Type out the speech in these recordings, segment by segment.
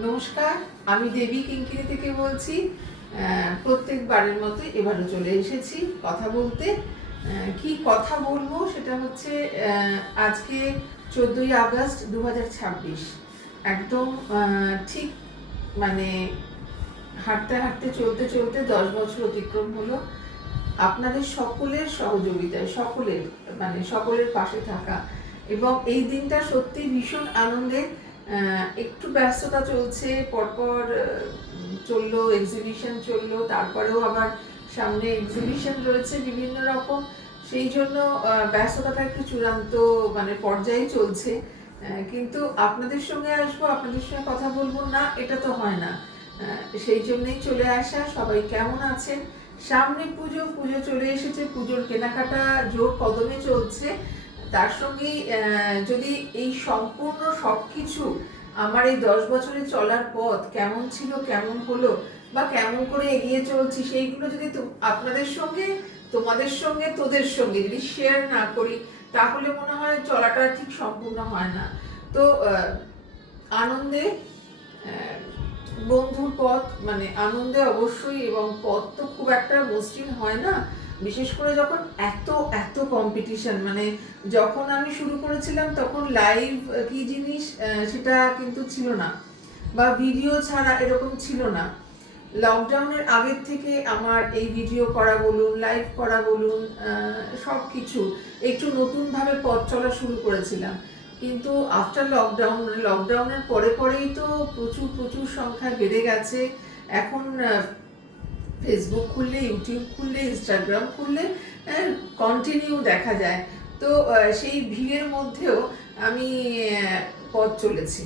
নমস্কার, আমি দেবী কিঙ্কিনি থেকে বলছি। প্রত্যেকবারের মতো এবারও চলে এসেছি কথা বলতে। কি কথা বলবো সেটা হচ্ছে আজকে 14ই আগস্ট 2026। একদম ঠিক মানে হাঁটতে হাঁটতে চলতে চলতে 10 বছর অতিক্রম হলো। আপনাদের সকলের সহযোগিতায়, সকলের পাশে থাকা এবং এই দিনটা সত্যি ভীষণ আনন্দের। একটু ব্যস্ততা চলছে, পরপর চললো এক্সিবিশন চললো, তারপরেও আবার সামনে এক্সিবিশন রয়েছে বিভিন্ন রকম, সেই জন্য ব্যস্ততাটা একটু চূড়ান্ত পর্যায়ে চলছে। কিন্তু আপনাদের সঙ্গে আসবো, আপনাদের সঙ্গে কথা বলবো না, এটা তো হয় না। সেই জন্যই চলে আসা। সবাই কেমন আছেন? সামনে পুজো চলে এসেছে, পুজোর কেনাকাটা জোর কদমে চলছে। তার সঙ্গেই যদি এই সম্পূর্ণ সবকিছু আমার এই 10 বছরে চলার পথ কেমন ছিল, কেমন হলো, বা কেমন করে এগিয়ে চলছি, সেইগুলো যদি আপনাদের সঙ্গে, তোমাদের সঙ্গে, তোদের সঙ্গে যদি শেয়ার না করি, তাহলে মনে হয় চলাটা ঠিক সম্পূর্ণ হয় না। তো আনন্দে বন্ধুর পথ, আনন্দে অবশ্যই, এবং পথ তো খুব একটা মসৃণ হয় না, বিশেষ করে যখন এত এত কম্পিটিশন। যখন আমি শুরু করেছিলাম তখন লাইভ কি জিনিস সেটা কিন্তু ছিল না, বা ভিডিও ছাড়া এরকম ছিল না। লকডাউনের আগের থেকে আমার এই ভিডিও করা বলুন, লাইভ করা বলুন, সব কিছু একটু নতুনভাবে পথ চলা শুরু করেছিলাম। কিন্তু আফটার লকডাউনের পরে পরেই তো প্রচুর প্রচুর সংখ্যায় বেড়ে গেছে। এখন ফেসবুক খুললে, ইউটিউব খুললে, ইনস্টাগ্রাম খুললে কন্টিনিউ দেখা যায়। তো সেই ভিড়ের মধ্যেও আমি পথ চলেছি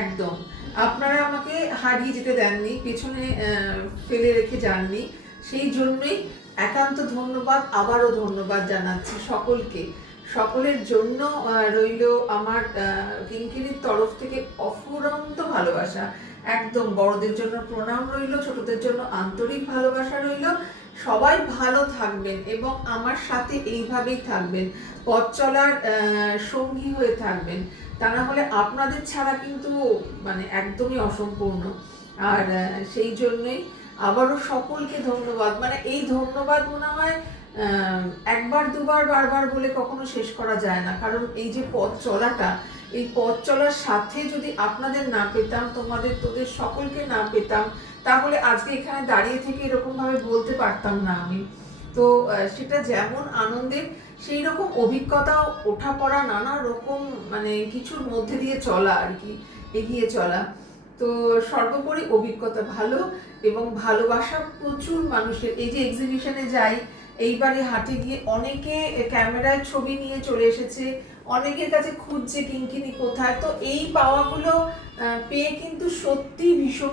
একদম। আপনারা আমাকে হারিয়ে যেতে দেননি, পেছনে ফেলে রেখে যাননি। সেই জন্যই একান্ত ধন্যবাদ, আবারও ধন্যবাদ জানাচ্ছি সকলকে। সকলের জন্য রইল আমার কিঙ্কিনির তরফ থেকে অফুরন্ত ভালোবাসা। একদম বড়দের জন্য প্রণাম রইল, ছোটদের জন্য আন্তরিক ভালোবাসা রইল। সবাই ভালো থাকবেন এবং আমার সাথে এইভাবেই থাকবেন, পথ চলার সঙ্গী হয়ে থাকবেন। তা না হলে আপনাদের ছাড়া কিন্তু একদমই অসম্পূর্ণ। আর সেই জন্যই আবারও সকলকে ধন্যবাদ। এই ধন্যবাদ মনে হয় একবার দুবার বারবার বলে কখনো শেষ করা যায় না, কারণ এই যে পথ চলাটা, এই পথ চলার সাথে যদি আপনাদের না পেতাম, তোদের সকলকে না পেতাম, তাহলে আজকে এখানে দাঁড়িয়ে থেকে এরকম ভাবে বলতে পারতাম না আমি। তো সেটা যেমন আনন্দের, সেই রকম অভিজ্ঞতাও, ওঠা পড়া, নানা রকম কিছুর মধ্যে দিয়ে চলা আর কি, এগিয়ে চলা। তো সর্বোপরি অভিজ্ঞতা ভালো এবং ভালোবাসা প্রচুর মানুষের। এই যে এক্সিবিশনে যাই, এইবারে হাটে গিয়ে অনেকে ক্যামেরায় ছবি নিয়ে চলে এসেছে, অনেকের কাছে খুঁজছে কিঙ্কিনি কোথায়। তো এই পাওয়াগুলো পেয়ে কিন্তু সত্যি ভীষণ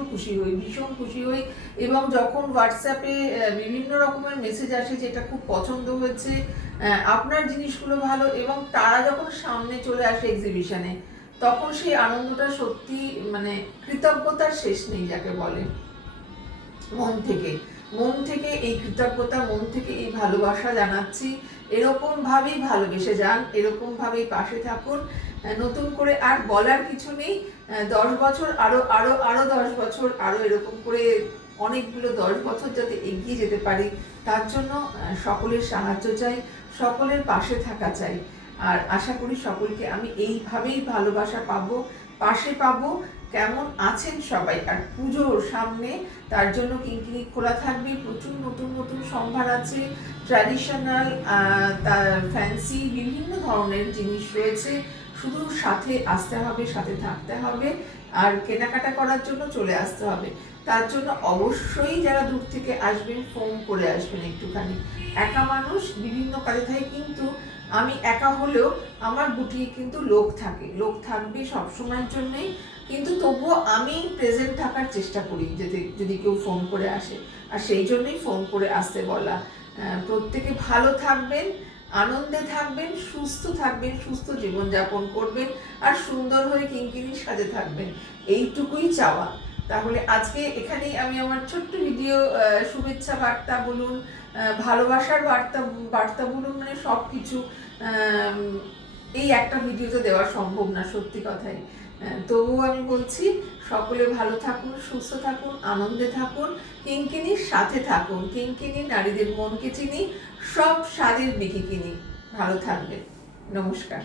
খুশি হই। এবং যখন হোয়াটসঅ্যাপে বিভিন্ন রকমের মেসেজ আসে যে এটা খুব পছন্দ হয়েছে, আপনার জিনিসগুলো ভালো, এবং তারা যখন সামনে চলে আসে এক্সিবিশনে, তখন সেই আনন্দটা সত্যি কৃতজ্ঞতার শেষ নেই যাকে বলে। মন থেকে এই কৃতজ্ঞতা, মন থেকে এই ভালোবাসা জানাচ্ছি। এরকম ভাবেই ভালোবেসে যান, এরকম ভাবেই পাশে থাকুন। নতুন করে আর বলার কিছু নেই। 10 বছর, আরো আরো আরো 10 বছর, আরো এরকম করে অনেকগুলো 10 বছর যাতে এগিয়ে যেতে পারি, তার জন্য সকলের সাহায্য চাই, সকলের পাশে থাকা চাই। আর আশা করি সকলকে আমি এইভাবেই ভালোবাসা পাবো, পাশে পাবো। কেমন আছেন সবাই? আর পুজোর সামনে, তার জন্য কিঙ্কিনি খোলা থাকবে। প্রচুর নতুন নতুন সম্ভার আছে, ট্র্যাডিশনাল, তার ফ্যান্সি, বিভিন্ন ধরনের জিনিস রয়েছে। শুধু সাথে আসতে হবে, সাথে থাকতে হবে, আর কেনাকাটা করার জন্য চলে আসতে হবে। তার জন্য অবশ্যই যারা দূর থেকে আসবেন, ফোন করে আসবেন একটুখানি। একা মানুষ, বিভিন্ন কাজে থাকে, কিন্তু আমি একা হলেও আমার বুটিয়ে কিন্তু লোক থাকবে সবসময়ের জন্যই। কিন্তু তবুও আমি প্রেজেন্ট থাকার চেষ্টা করি যদি কেউ ফোন করে আসে, আর সেই জন্যই ফোন করে আসতে বলা। প্রত্যেকে ভালো থাকবেন, আনন্দে থাকবেন, সুস্থ জীবনযাপন করবেন, আর সুন্দর হয়ে কিঙ্কিনির সাথে থাকবেন, এইটুকুই চাওয়া। তাহলে আজকে এখানেই আমি আমার ছোট্ট ভিডিও, শুভেচ্ছা বার্তা বলুন, ভালোবাসার বার্তা বলুন, সব কিছু এই একটা ভিডিওতে দেওয়া সম্ভব না, সত্যি কথাই। তবুও আমি বলছি সকলে ভালো থাকুন, সুস্থ থাকুন, আনন্দে থাকুন, কিঙ্কিনির সাথে থাকুন। কিঙ্কিনি নারীদের মনকে চিনি, সব স্বাদের বিকিকিনি। ভালো থাকবেন। নমস্কার।